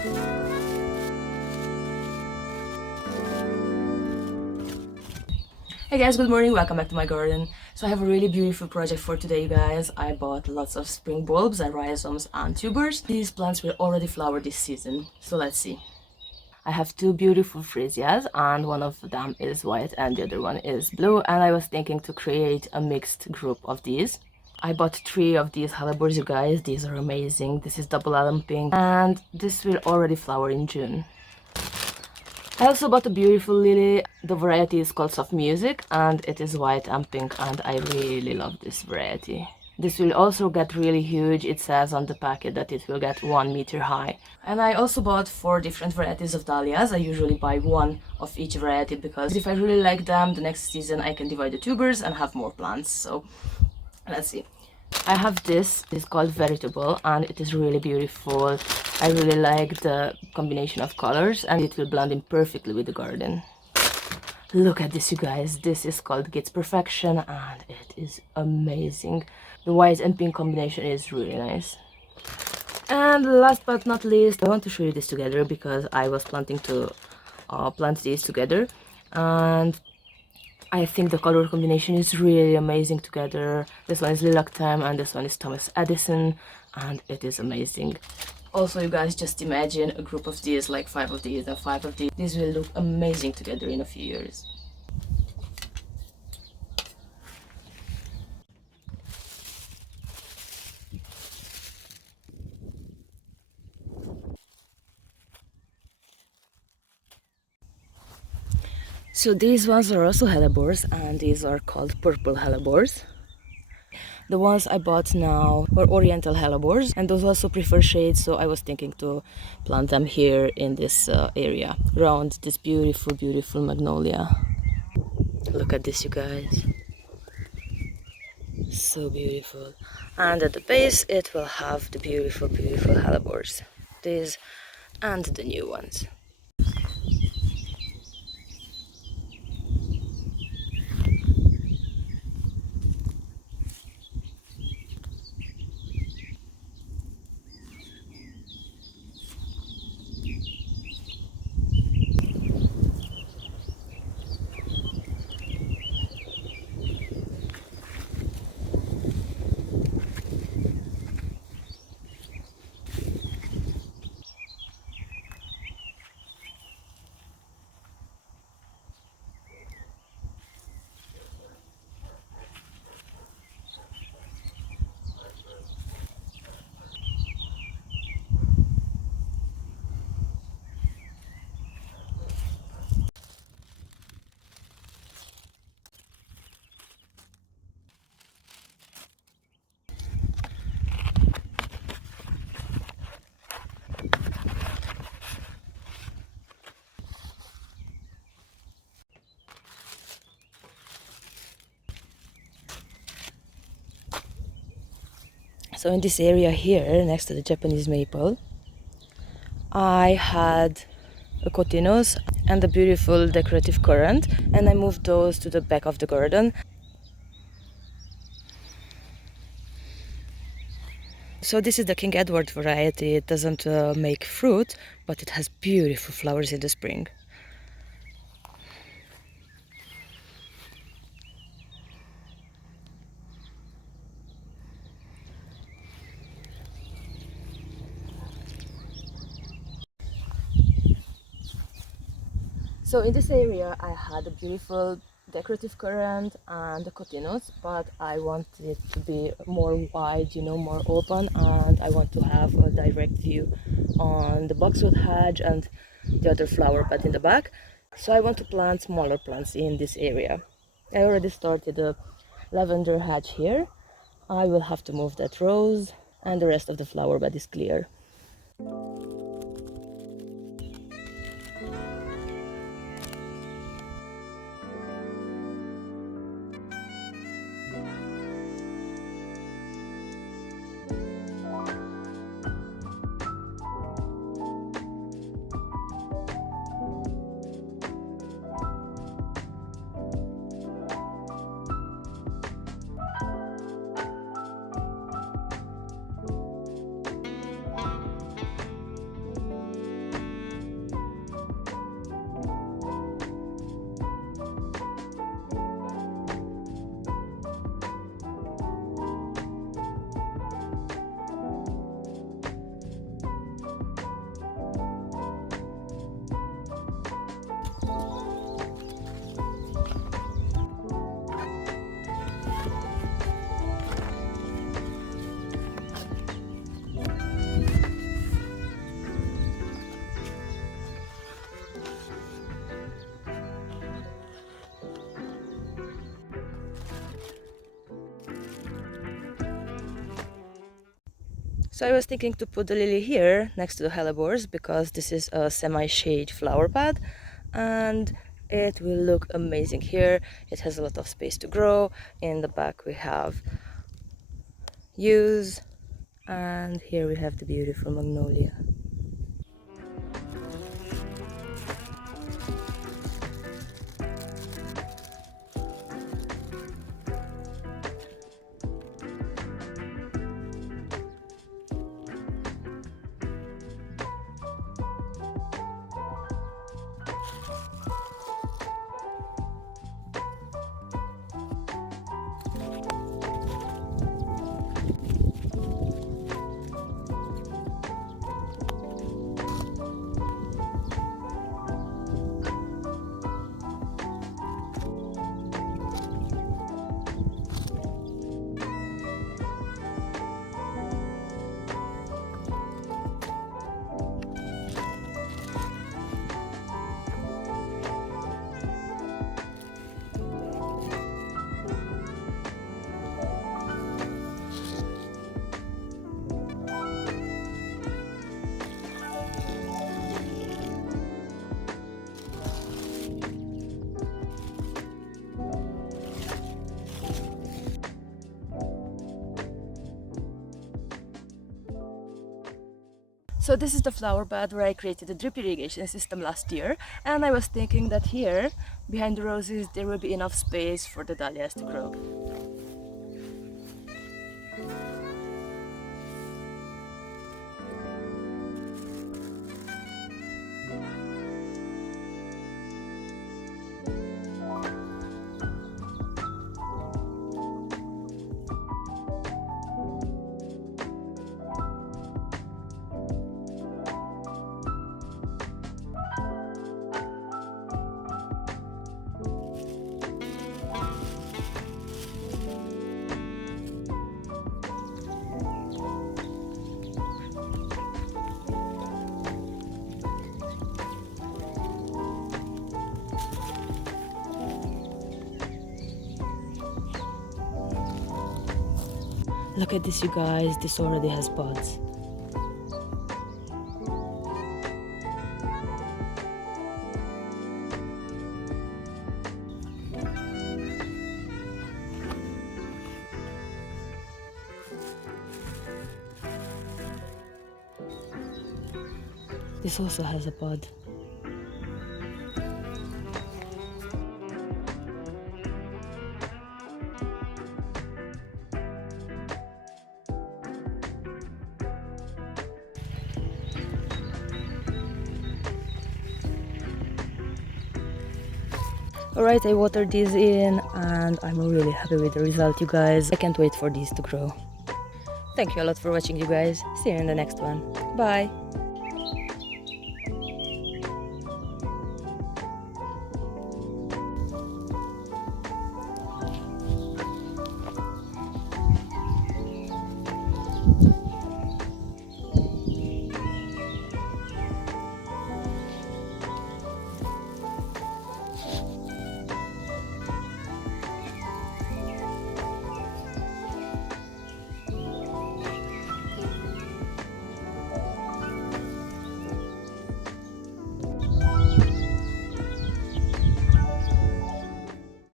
Hey guys, good morning, welcome back to my garden. So I have a really beautiful project for today, guys. I bought lots of spring bulbs and rhizomes and tubers. These plants will already flower this season, so let's see. I have two beautiful Freesias, and one of them is white and the other one is blue, and I was thinking to create a mixed group of these. I bought three of these Helleborus, you guys. These are amazing. This is double alum pink, and this will already flower in June. I also bought a beautiful lily. The variety is called Soft Music and it is white and pink, and I really love this variety. This will also get really huge. It says on the packet that it will get 1 meter high. And I also bought 4 different varieties of dahlias. I usually buy one of each variety because if I really like them, the next season I can divide the tubers and have more plants. So let's see. I have this is called Veritable and it is really beautiful. I really like the combination of colors and it will blend in perfectly with the garden. Look at this, you guys. This is called Gates Perfection and it is amazing. The white and pink combination is really nice. And last but not least, I want to show you this together because I was planning to plant these together, and I think the color combination is really amazing together. This one is Lilac Time and this one is Thomas Edison, and it is amazing. Also, you guys, just imagine a group of these, like 5 of these and 5 of these. These will look amazing together in a few years. So these ones are also Helleborus and these are called purple Helleborus. The ones I bought now are oriental Helleborus and those also prefer shade, so I was thinking to plant them here in this area around this beautiful magnolia. Look at this, you guys. So beautiful. And at the base it will have the beautiful Helleborus. These and the new ones. So in this area here, next to the Japanese maple, I had a cotinus and a beautiful decorative currant, and I moved those to the back of the garden. So this is the King Edward variety. It doesn't make fruit, but it has beautiful flowers in the spring. So in this area I had a beautiful decorative currant and a cotinus, but I wanted it to be more wide, you know, more open, and I want to have a direct view on the boxwood hedge and the other flower bed in the back. So I want to plant smaller plants in this area. I already started a lavender hedge here. I will have to move that rose, and the rest of the flower bed is clear. So I was thinking to put the lily here next to the Helleborus because this is a semi-shade flower bed and it will look amazing here. It has a lot of space to grow. In the back we have yews and here we have the beautiful Magnolia. So this is the flower bed where I created a drip irrigation system last year, and I was thinking that here, behind the roses, there will be enough space for the dahlias to grow. Look at this, you guys, this already has buds. This also has a bud. Alright, I watered these in and I'm really happy with the result, you guys. I can't wait for these to grow. Thank you a lot for watching, you guys. See you in the next one. Bye!